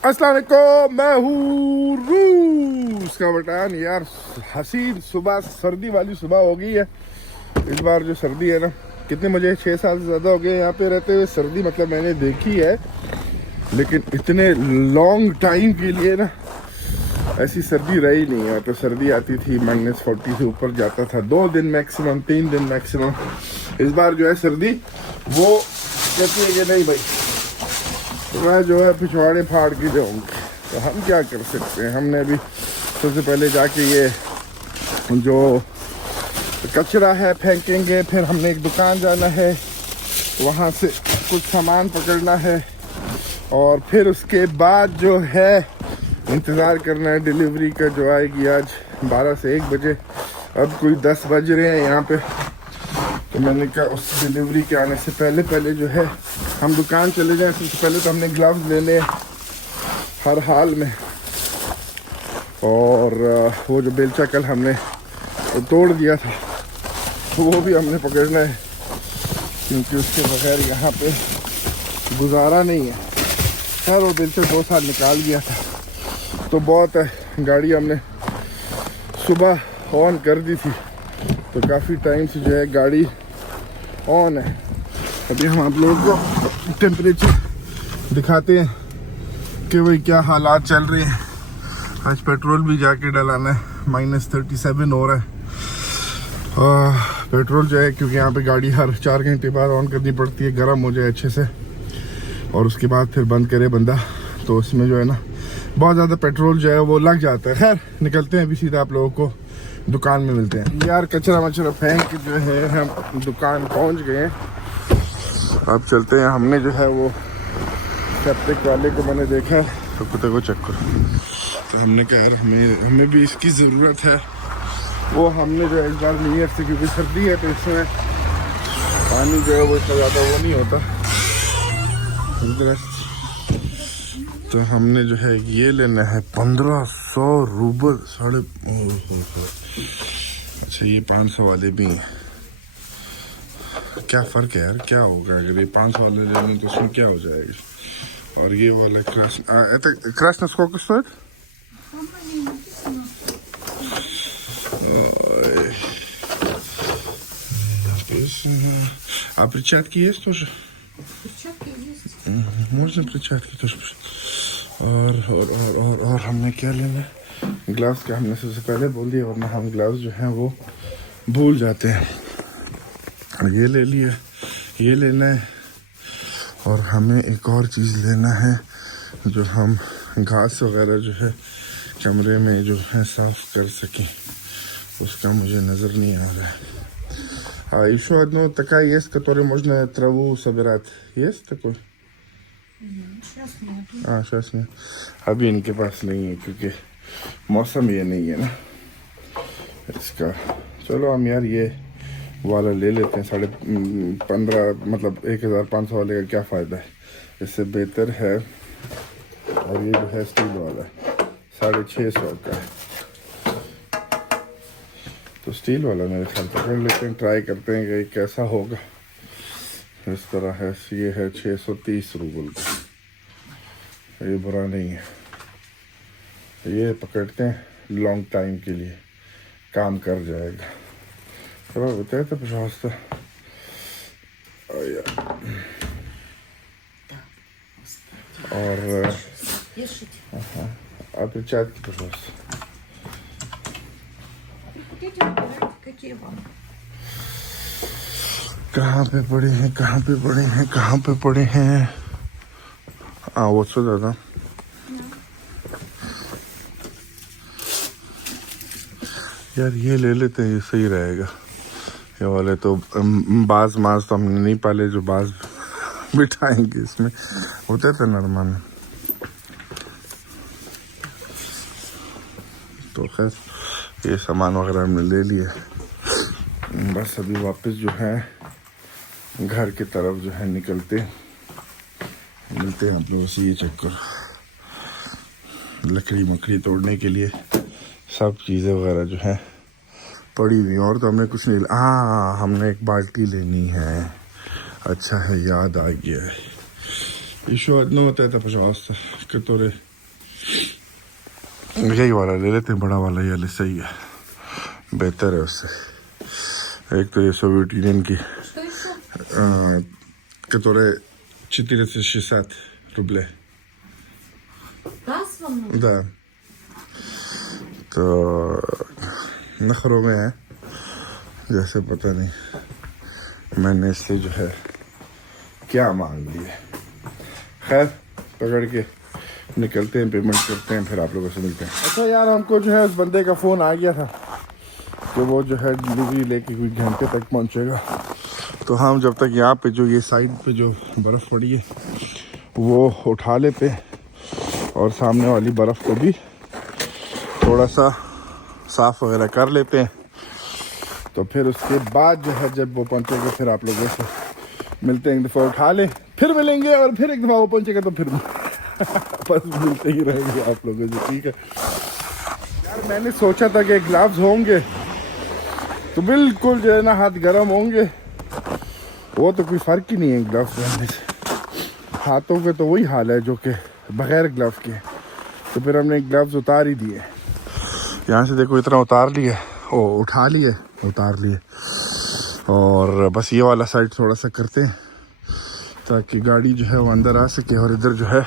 अस्सलाम वालेकुम, मैं हूँ रूस का बटान। यार हसीन सुबह, सर्दी वाली सुबह हो गई है। इस बार जो सर्दी है ना, कितने मुझे 6 साल से ज़्यादा हो गए यहाँ पे रहते हुए। सर्दी मतलब मैंने देखी है, लेकिन इतने लॉन्ग टाइम के लिए ना ऐसी सर्दी रही नहीं है। तो सर्दी आती थी -40 से ऊपर जाता था, 2 दिन मैक्सिमम, 3 दिन मैक्सिमम। इस बार जो है सर्दी वो कहती है कि नहीं भाई, तो मैं जो है पिछवाड़े फाड़ के जाऊँगी। तो हम क्या कर सकते हैं। हमने अभी सबसे पहले जाके ये जो कचरा है फेंकेंगे, फिर हमने एक दुकान जाना है, वहाँ से कुछ सामान पकड़ना है, और फिर उसके बाद जो है इंतज़ार करना है डिलीवरी का, जो आएगी आज 12 से 1 बजे। अब कोई 10 बज रहे हैं यहाँ पे। तो मैंने कहा उस डिलीवरी के आने से पहले जो है हम दुकान चले जाएं। सबसे पहले तो हमने ग्लव्स लेने हर हाल में, और वो जो बेलचा कल हमने तोड़ दिया था वो भी हमने पकड़ना है, क्योंकि उसके बगैर यहाँ पे गुजारा नहीं है। खैर वो बेलचा 2 साल निकाल गया था, तो बहुत है। गाड़ी हमने सुबह ऑन कर दी थी, तो काफ़ी टाइम से जो है गाड़ी ऑन है। अभी हम आप लोगों को टेम्परेचर दिखाते हैं कि भाई क्या हालात चल रहे हैं। आज पेट्रोल भी जाके डलाना है, -37 हो रहा है। पेट्रोल जो है, क्योंकि यहाँ पे गाड़ी हर 4 घंटे बाद ऑन करनी पड़ती है, गर्म हो जाए अच्छे से, और उसके बाद फिर बंद करे बंदा, तो उसमें जो है ना बहुत ज़्यादा पेट्रोल जो है वो लग जाता है। खैर निकलते हैं, अभी सीधा आप लोगों को दुकान में मिलते हैं। यार कचरा मचरा फेंक के जो है हम दुकान पहुंच गए हैं। अब चलते हैं। हमने जो है वो सेप्टिक वाले को मैंने देखा, तो कुत्ते को चक्कर, तो हमने कहा यार हमें भी इसकी ज़रूरत है। वो हमने जो है इस बार न्यू ईयर से, क्योंकि सर्दी है तो इसमें पानी जो है वो इतना ज़्यादा वो नहीं होता, तो हमने जो है ये लेना है 1500 रूबल, अच्छा ये 500 वाले भी हैं। क्या फ़र्क है यार, क्या होगा अगर ये 500 वाले ले लें तो उसमें क्या हो जाएगा। और ये वाला Krasna сколько стоит? А перчатки есть тоже? Перчатки есть. Можно перчатки тоже? और हमने क्या लेना है? ग्लव्स का हमने सबसे पहले बोल दिया, वरना हम ग्लव्स जो हैं वो भूल जाते हैं। ये ले लिया, ये लेना है, और हमें एक और चीज़ लेना है जो हम घास वगैरह जो है कमरे में जो है साफ कर सकें। उसका मुझे नज़र नहीं आ रहा है। Еще одно такая есть, которая можно траву собирать. Есть такой? Сейчас нет. сейчас нет. अभी इनके पास नहीं है, क्योंकि मौसम ये नहीं है ना इसका। चलो हम यार ये वाला ले लेते हैं। 15.5 मतलब 1500 वाले का क्या फ़ायदा है, इससे बेहतर है। और ये जो है स्टील वाला 650 का है, तो स्टील वाला मेरे ख्याल पकड़ लेते हैं, ट्राई करते हैं कि कैसा होगा। इस तरह है, ये है 630 रूबल का, ये बुरा नहीं है। ये पकड़ते हैं, लॉन्ग टाइम के लिए काम कर जाएगा। थोड़ा बताया था पचास। और आप चाट की पचास। Какие вам? कहाँ पे पड़े हैं, कहाँ पे पड़े हैं, कहाँ पे पड़े हैं? वो सो ज़्यादा यार ये ले लेते हैं, ये सही रहेगा। ये वाले तो बाज माज तो हमने नहीं पाले जो बाज बिठाएंगे इसमें, होता था नॉर्मल। तो खैर ये सामान वगैरह हमने ले लिया, बस अभी वापस जो है घर की तरफ जो है निकलते मिलते हैं आप लोगों से। ये चक्कर लकड़ी मकड़ी तोड़ने के लिए सब चीज़ें वगैरह जो है पड़ी हुई, और तो हमने कुछ नहीं। हमने एक बाल्टी लेनी है। अच्छा है, याद आ गया है। Еще одно вот это, пожалуйста, которое यही वाला ले लेते हैं, बड़ा वाला ये सही है, बेहतर है उससे। एक तो ये सोवियत यूनियन की Что еще? которые 460 рублей. Газ вам нужен? Да. तो नखरों में है जैसे, पता नहीं मैंने इससे जो है क्या मांग लिया। खैर पकड़ के निकलते हैं, पेमेंट करते हैं, फिर आप लोगों से मिलते हैं। अच्छा यार, हमको जो है उस बंदे का फ़ोन आ गया था कि वो जो है डिलीवरी लेके कुछ घंटे तक पहुंचेगा। तो हम जब तक यहाँ पे जो ये साइड पे जो बर्फ़ पड़ी है वो उठा लेते हैं और सामने वाली बर्फ़ को भी थोड़ा सा साफ़ वगैरह कर लेते हैं। तो फिर उसके बाद जो है जब वो पहुँचेगा फिर आप लोगों से मिलते हैं। एक दफ़ा उठा लें फिर मिलेंगे, और फिर एक दफ़ा वो पहुँचेगा तो फिर बस मिलते ही रहेंगे आप लोगों से, ठीक है यार। मैंने सोचा था कि ग्लव्स होंगे तो बिल्कुल जो है ना हाथ गर्म होंगे, वो तो कोई फ़र्क ही नहीं है ग्लव्स पहनने से। हाथों के तो वही हाल है जो कि बग़ैर ग्लव्स के। तो फिर हमने ग्लव्स उतार ही दिए। यहाँ से देखो इतना उतार लिए, उठा लिए, उतार लिए, और बस ये वाला साइड थोड़ा सा करते हैं ताकि गाड़ी जो है वो अंदर आ सके। और इधर जो है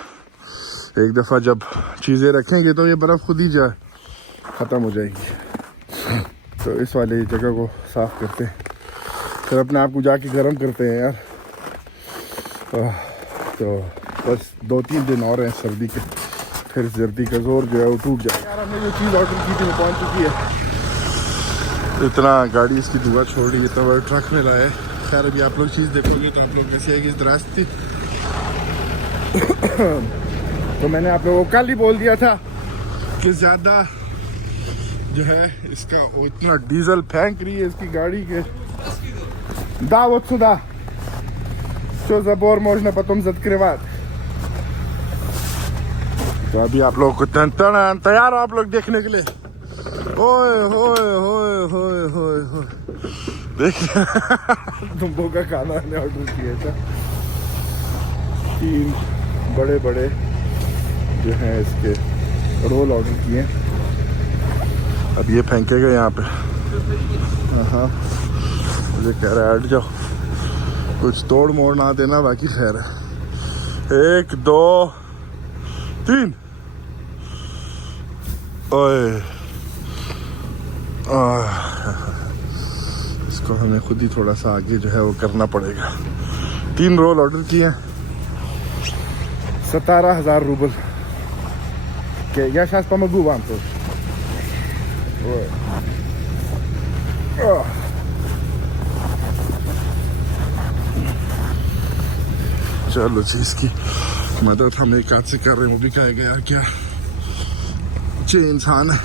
एक दफ़ा जब चीज़ें रखेंगे तो ये बर्फ़ खुद ही जो है ख़त्म हो जाएगी। तो इस वाले जगह को साफ़ करते हैं, फिर अपने आप को जाके गर्म करते हैं यार। तो बस 2-3 दिन और हैं सर्दी के, फिर सर्दी का जोर जो है वो टूट जाएगा। यार हमने जो चीज़ ऑर्डर की थी वो पहुंच चुकी है। इतना गाड़ी इसकी धुआं छोड़ रही है, तो ट्रक में लाए। खैर अभी आप लोग चीज़ देखोगे तो आप लोग कैसी है कि इस दराज थी। तो मैंने आप लोगों को कल ही बोल दिया था कि ज़्यादा जो है इसका वो इतना डीजल फेंक रही है इसकी गाड़ी के। Da, вот сюда. Что забор можно потом закрывать. तो अभी आप लोग को तैयार हो आप लोग देखने के लिए। ओए होए होए होए होए होए, देखिए दुम्बो का खाना हमने ऑर्डर किया था। 3 बड़े बड़े जो हैं इसके रोल ऑर्डर किए। अब ये फेंकेगा यहाँ पे। हाँ, मुझे कह रहा है हट जाओ, कुछ तोड़ मोड़ ना देना, बाकी खैर है। 1 2 3। ओए इसको हमें खुद ही थोड़ा सा आगे जो है वो करना पड़ेगा। 3 रोल ऑर्डर किए, 17,000 रूबल के। या शायद помогу вам тоже. चलो जी, इसकी मदद हम एक हाथ से कर रहे हैं, वो भी कहेगा यार क्या अच्छे इंसान है।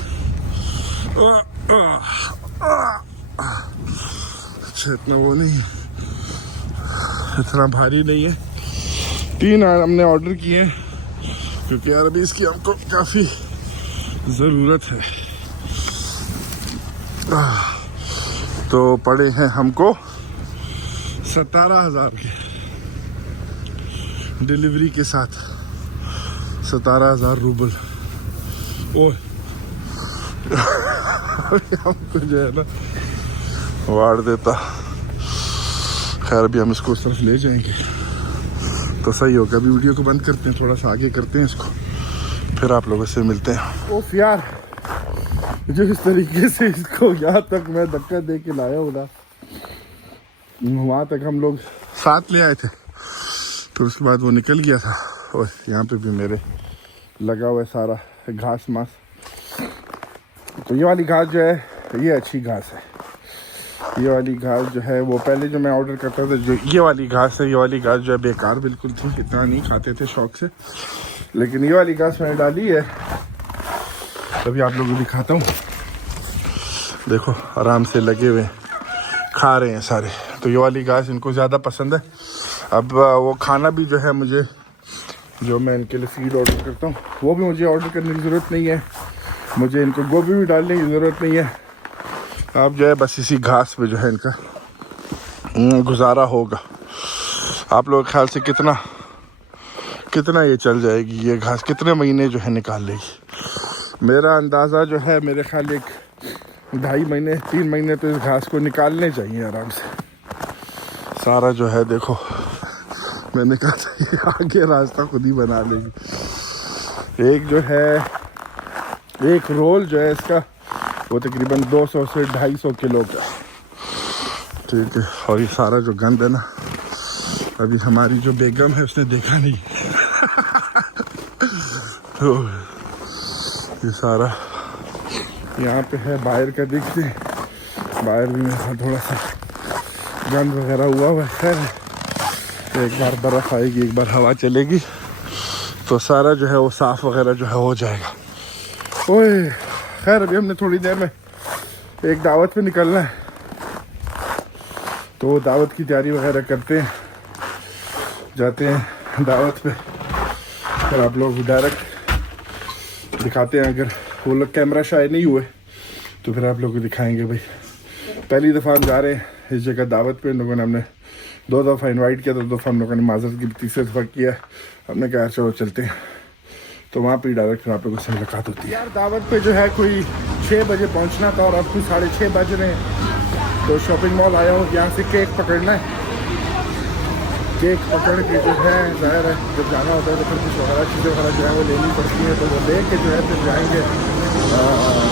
अच्छा इतना वो नहीं, इतना भारी नहीं है। 3 हमने ऑर्डर किए क्योंकि यार अभी इसकी हमको काफ़ी ज़रूरत है। तो पड़े हैं हमको 17,000 के डिलीवरी के साथ, 17,000 रूबल। ओह हमको जो है ना वाड़ देता। खैर अभी हम इसको उस तरफ ले जाएंगे तो सही होगा। अभी वीडियो को बंद करते हैं, थोड़ा सा आगे करते हैं इसको, फिर आप लोगों से मिलते हैं। ओफ यार, जो इस तरीके से इसको यहाँ तक मैं धक्का दे के लाया हूँ ना, वहाँ तक हम लोग साथ ले आए थे, तो उसके बाद वो निकल गया था। और यहाँ पे भी मेरे लगा हुआ है सारा घास मास। तो ये वाली घास जो है ये अच्छी घास है। ये वाली घास जो है वो पहले जो मैं ऑर्डर करता था, जो ये वाली घास है, ये वाली घास जो है बेकार बिल्कुल थी, इतना नहीं खाते थे शौक से। लेकिन ये वाली घास मैंने डाली है, तभी आप लोगों को दिखाता हूँ। देखो आराम से लगे हुए खा रहे हैं सारे। तो ये वाली घास इनको ज़्यादा पसंद है। अब वो खाना भी जो है मुझे, जो मैं इनके लिए फीड ऑर्डर करता हूँ, वो भी मुझे ऑर्डर करने की ज़रूरत नहीं है। मुझे इनको गोभी भी डालने की ज़रूरत नहीं है। अब जो है बस इसी घास पे जो है इनका गुजारा होगा। आप लोग ख्याल से कितना कितना ये चल जाएगी ये घास, कितने महीने जो है निकाल लेगी। मेरा अंदाज़ा जो है मेरे ख्याल एक 2.5 महीने 3 महीने तो इस घास को निकालने चाहिए आराम से। सारा जो है देखो मैंने कहा था ये आगे रास्ता खुद ही बना लेगी। एक जो है एक रोल जो है इसका वो तकरीबन 200 से 250 किलो का, ठीक है। और ये सारा जो गंद है ना, अभी हमारी जो बेगम है उसने देखा नहीं तो ये सारा यहाँ पे है। बाहर का देखते हैं, बाहर भी मेरा थोड़ा सा गंद वगैरह हुआ है। खैर एक बार बर्फ़ आएगी, एक बार हवा चलेगी तो सारा जो है वो साफ़ वगैरह जो है हो जाएगा। ओए खैर अभी हमने थोड़ी देर में एक दावत पे निकलना है, तो दावत की तैयारी वगैरह करते हैं, जाते हैं दावत पे। फिर आप लोग डायरेक्ट दिखाते हैं, अगर वो लोग कैमरा शायद नहीं हुए तो फिर आप लोग को दिखाएंगे। भाई पहली दफ़ा हम जा रहे हैं इस जगह दावत पे। इन लोगों ने हमने 2 दफ़ा इनवाइट किया, 2 दफ़ा हम लोगों ने माजरत की, तीसरी दफ़ा किया हमने कहा चलो चलते हैं। तो वहाँ पे डायरेक्ट फिर आप लोगों से मुलाकात होती है। यार दावत पे जो है कोई 6 बजे पहुँचना था और अब कुछ 6:30 बज रहे हैं। तो शॉपिंग मॉल आया हूँ, यहाँ से केक पकड़ना है। केक पकड़ के जो है ज़ाहिर है जब जाना होता है तो फिर कुछ वगैरह चीज़ें वगैरह जो है वो लेनी पड़ती हैं, तो वो ले के जो है फिर जाएंगे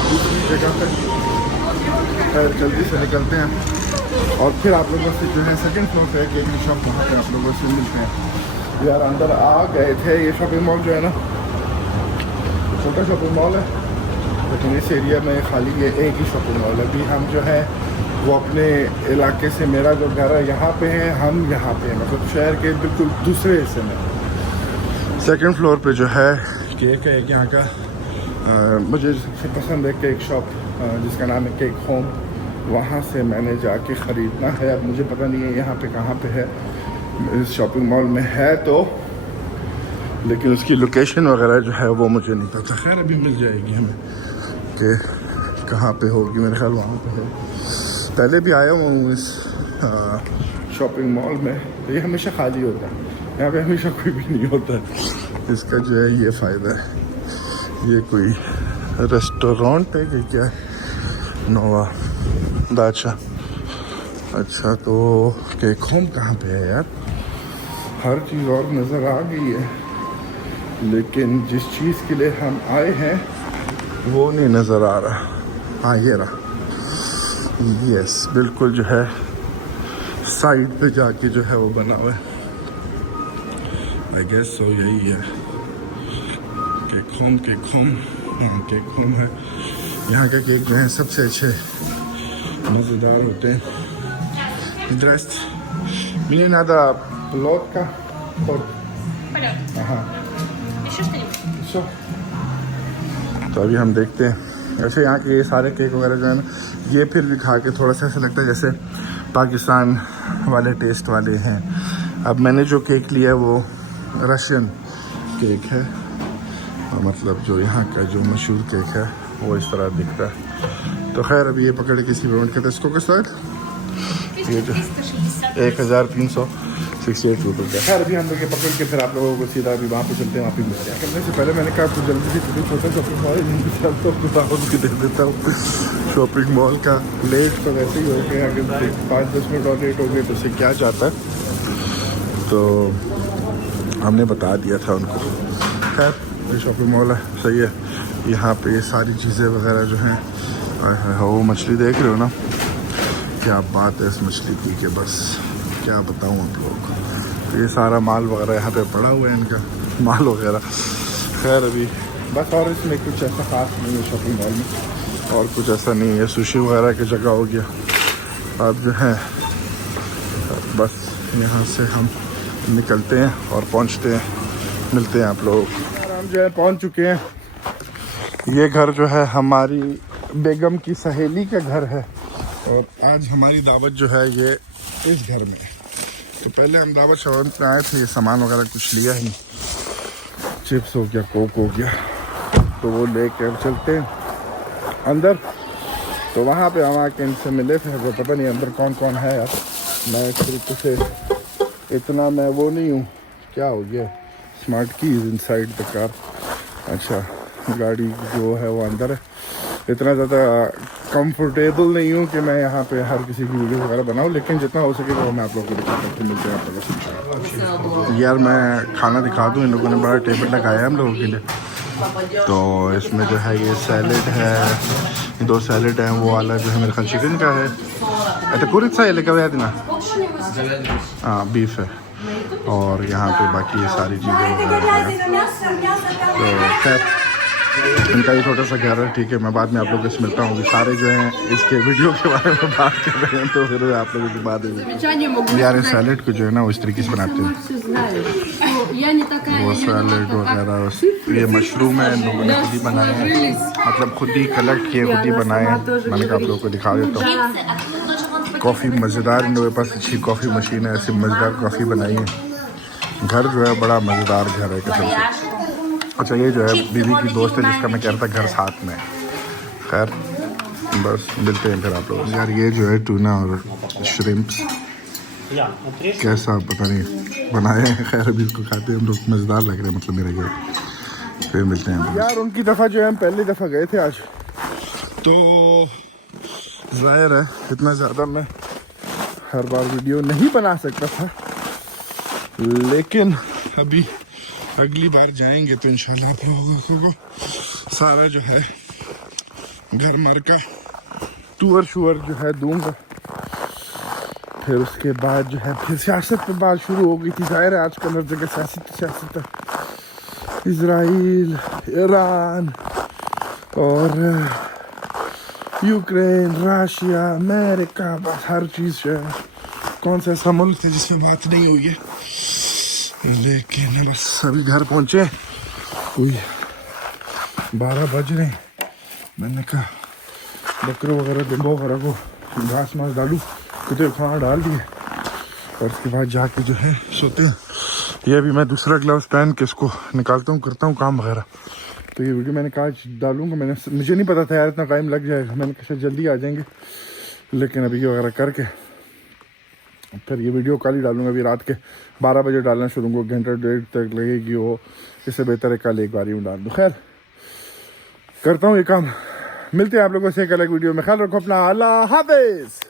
दूसरी जगह पर। खैर जल्दी से निकलते हैं और फिर आप लोगों से जो है सेकंड फ्लोर पे केक की शॉप, वहाँ पर आप लोगों से मिलते हैं। यार अंदर आ गए थे। ये शॉपिंग मॉल जो है ना छोटा शॉपिंग मॉल है, लेकिन इस एरिया में खाली ये एक ही शॉपिंग मॉल है। अभी हम जो है वो अपने इलाके से, मेरा जो घर है यहाँ पे है, हम यहाँ पे हैं, मतलब शहर के बिल्कुल दूसरे हिस्से में। सेकंड फ्लोर पे जो है केक है एक यहाँ का, मुझे सबसे पसंद है केक शॉप जिसका नाम है केक होम। वहाँ से मैंने जाके ख़रीदना है। अब मुझे पता नहीं है यहाँ पे कहाँ पे है, इस शॉपिंग मॉल में है तो, लेकिन उसकी लोकेशन वगैरह जो है वो मुझे नहीं पता। खैर अभी मिल जाएगी हमें कि कहाँ पे होगी, मेरे ख्याल वहाँ पे है। पहले भी आया हूँ इस शॉपिंग मॉल में, तो ये हमेशा खाली होता है, यहाँ पे हमेशा कोई भी नहीं होता है। इसका जो है ये फ़ायदा है। ये कोई रेस्टोरेंट है कि क्या है? नोवा दाचा। अच्छा तो केक होम कहाँ पे है यार? हर चीज़ और नज़र आ गई है, लेकिन जिस चीज़ के लिए हम आए हैं वो नहीं नज़र आ रहा। हाँ ये रहा, यस बिल्कुल जो है साइड पे जाके जो है वो बना हुआ है। आई गेस सो यही है केक होम। केक होम, हाँ केक होम है। यहाँ का केक जो है सबसे अच्छे मज़ेदार होते हैं। इंटरेस्ट мне надо плотка под हाँ सो। तो अभी हम देखते हैं। ऐसे यहाँ के ये सारे केक वगैरह जो है ना, ये फिर भी खा के थोड़ा सा ऐसा लगता है जैसे पाकिस्तान वाले टेस्ट वाले हैं। अब मैंने जो केक लिया है वो रशियन केक है, और मतलब जो यहाँ का जो मशहूर केक है वो इस तरह दिखता है। तो खैर अभी ये पकड़ के इसकी पेमेंट करते हैं। इसको किस तरह ये जो 1368 रुपये का। खैर अभी हम लोग ये पकड़ के फिर आप लोगों को सीधा अभी वहाँ पे चलते हैं, वहाँ पे मिलते हैं। करने से पहले मैंने कहा कुछ जल्दी से कुछ छोटा शॉपिंग मॉल दावत भी दे देता हूँ। शॉपिंग मॉल का लेट तो वैसे ही हो गया, अगर 5-10 मिनट और लेट हो गए तो उससे क्या जाता है, तो हमने बता दिया था उनको। खैर ये शॉपिंग मॉल है, सही है। यहाँ पे ये सारी चीज़ें वगैरह जो हैं, वो मछली देख रहे हो ना, क्या बात है इस मछली की कि बस क्या बताऊँ आप लोगों को। तो ये सारा माल वगैरह यहाँ पे पड़ा हुआ है, इनका माल वगैरह। खैर अभी बस और इसमें कुछ ऐसा ख़ास नहीं है शॉपिंग मॉल में, और कुछ ऐसा नहीं है। सुशी वगैरह की जगह हो गया। अब जो है बस यहाँ से हम निकलते हैं और पहुँचते हैं, मिलते हैं आप लोगों को। हम जो है पहुँच चुके हैं। ये घर जो है हमारी बेगम की सहेली का घर है, और आज हमारी दावत जो है ये इस घर में। तो पहले हम दावत शवंत में आए थे, ये सामान वगैरह कुछ लिया ही नहीं, चिप्स हो गया, कोक हो गया, तो वो लेके अब चलते हैं अंदर। तो वहाँ पे हम आके इनसे मिले थे, वो पता नहीं अंदर कौन कौन है यार। मैं शुरू से इतना मैं वो नहीं हूँ, क्या हो गया smart keys inside the car. अच्छा, गाड़ी जो है वो अंदर है। इतना ज़्यादा कंफर्टेबल नहीं हूँ कि मैं यहाँ पे हर किसी की वीडियो वगैरह बनाऊँ, लेकिन जितना हो सके वो मैं आप लोगों को दिखा सकता हूँ। मिलते हैं आप लोगों को। यार मैं खाना दिखा दूँ, इन लोगों ने बड़ा टेबल लगाया है हम लोगों के लिए। तो इसमें जो है ये सैलेड है, 2 सैलेड हैं, वो वाला जो है मेरे ख्याल चिकन का है, तो कुरित सा है लेकर आया ना, हाँ बीफ है, और यहाँ पे बाकी ये सारी चीज़ें तो खैर इनका ही छोटा सा घर है। ठीक है, मैं बाद में आप लोगों से मिलता हूँ। सारे जो हैं इसके वीडियो के बारे में बात कर रहे हैं, तो फिर आप लोगों की बात है। यार सैलेड को जो है ना वो इस तरीके से बनाते हैं, वो सैलेड वगैरह। ये मशरूम है, इन लोगों ने खुद ही बनाए हैं, मतलब खुद ही कलेक्ट किए, खुद ही बनाए हैं। मैंने कहा आप लोगों को दिखा देता हूँ। कॉफ़ी मज़ेदार, इन लोगों के पास अच्छी कॉफ़ी मशीन है, ऐसी मज़ेदार कॉफ़ी बनाई है। घर जो है बड़ा मज़ेदार घर है कसम। अच्छा, ये जो है बीवी की दोस्त है जिसका मैं कह रहा था घर साथ में। खैर बस मिलते हैं फिर आप लोग। यार ये जो है टूना और श्रिम्प्स कैसा पता नहीं बनाए हैं, खैर अभी इसको खाते हैं हम लोग, मज़ेदार लग रहे हैं मतलब मेरे घर। फिर मिलते हैं यार। उनकी दफ़ा जो है हम पहली दफ़ा गए थे आज, तो ज़ाहिर है इतना ज़्यादा मैं हर बार वीडियो नहीं बना सकता था, लेकिन अभी अगली बार जाएंगे तो इंशाल्लाह आप लोगों को सारा जो है घर मर का टूर शूर जो है दूंगा। फिर उसके बाद जो है फिर सियासत पे बात शुरू हो गई थी। ज़ाहिर है आजकल हर जगह सियासत है, इजराइल, ईरान और यूक्रेन, रशिया, अमेरिका, बस हर चीज़ जो है। कौन सा ऐसा मुल्क है जिसमें बात नहीं हुई है, लेकिन बस अभी घर पहुंचे, कोई 12 बज रहे। मैंने कहा बकरों वगैरह डिम्बो वगैरह को घास मास डालूँ, कुत्ते खाना डाल दिए, और उसके बाद जाके जो है सोते हैं। ये अभी मैं दूसरा ग्लव्स पहन के इसको निकालता हूँ, करता हूँ काम वगैरह। तो ये वीडियो मैंने कहा डालूँगा, मुझे नहीं पता था यार इतना टाइम लग जाएगा, मैंने कहा जल्दी आ जाएंगे, लेकिन अभी ये वगैरह करके फिर ये वीडियो कल ही डालूंगा। अभी रात के 12 बजे डालना शुरू को, घंटा डेढ़ तक लगेगी वो, इससे बेहतर है कल एक बार ही डाल दूँ। खैर करता हूँ ये काम, मिलते हैं आप लोगों से एक अलग वीडियो में। ख्याल रखो अपना, अल्लाह हाफिज़।